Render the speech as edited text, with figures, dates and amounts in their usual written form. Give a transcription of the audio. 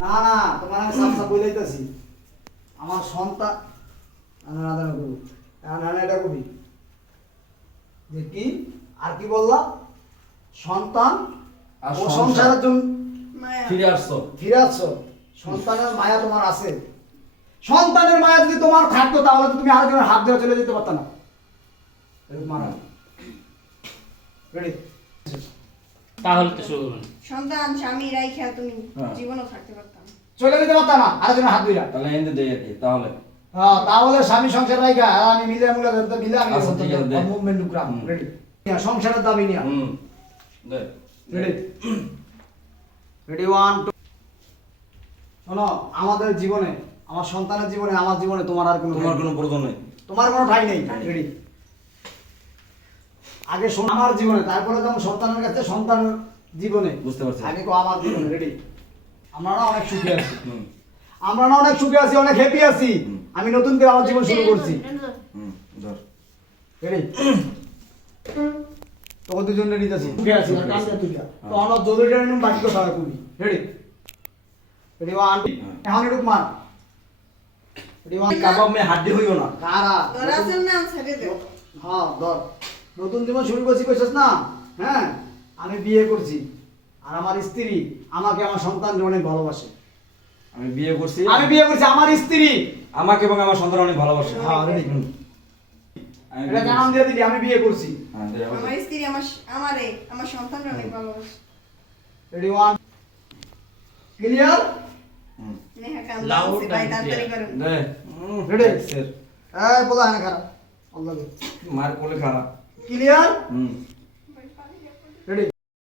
না না তোমার আমি সাফ সাফ বইলাইতাছি আমার সন্তান না না না করু না না এটা কবি যে কি আর কি বললা সন্তান আর ও সংসারের জন্য ফিরে আসছো সন্তানের মায়া তোমার আছে সন্তানের মায়া যদি তোমার থাকতো তাহলে তো তুমি আরেকজনের হাত ধরে চলে যেতে পারতা না মারা রেডি তাহলে তো শুরু করুন। সন্তান স্বামী রাইখা তুমি জীবনও থাকতে পারতাম চলে যেতে পারতা না আরেকজনের হাত ধরে তাহলে এনে দেই আর কি তাহলে হ্যাঁ তাহলে স্বামী সংসার রাইখা আর আমি মিলে মুলে ধরতে মিলে আমি আচ্ছা, ঠিক আছে, দে। মুভমেন্ট ঢুকলাম রেডি সংসারের দাবি নিয়া দে রেডি রেডি 1 2 শোনো আমাদের জীবনে আমার সন্তানের জীবনে আমার জীবনে তোমার আর কোনো তোমার কোনো প্রয়োজন নেই তোমার কোনো ঠাঁই নেই রেডি আগে শোনো আমার জীবনে তারপরে যেমন সন্তানের কাছে সন্তানের জীবনে বুঝতে পারছি। আগে কো আমার জীবনে রেডি আমরা না অনেক সুখী আছি হুম আমরা না অনেক সুখী আছি অনেক হ্যাপি আছি আমি নতুন করে আমার জীবন শুরু করছি হুম ধর রেডি তো দুজন রেডি আছি সুখী আছি আর কাজ তুই তো অনেক জরুরি নিয়ম বাকি কথা হবে তুমি রেডি রেডি 1 এখন একটু মার রেডি 1 কাবাব মে হাড্ডি হইও না কারা তোরা আছেন না ছেড়ে দে হ্যাঁ ধর নতুন জীবন শুরু করছি কইছস না হ্যাঁ আমি বিয়ে করছি আর আমার স্ত্রী আমাকে আমার সন্তান অনেক ভালোবাসে আমি বিয়ে করছি আমি বিয়ে করছি আমার স্ত্রী আমাকে এবং আমার সন্তান অনেক ভালোবাসে হ্যাঁ রেডি আমি এটা জানান দিয়ে দিলি আমি বিয়ে করছি হ্যাঁ দে আবার আমার স্ত্রী আমারে আমার সন্তান অনেক ভালোবাসে রেডি 1 ক্লিয়ার হুম নেহা কান Loud লাউড ভাই and তাড়াতাড়ি clear. করুন দে Ready? স্যার এই বলা না খারাপ আল্লাহ মার কোলে খারাপ ক্লিয়ার হুম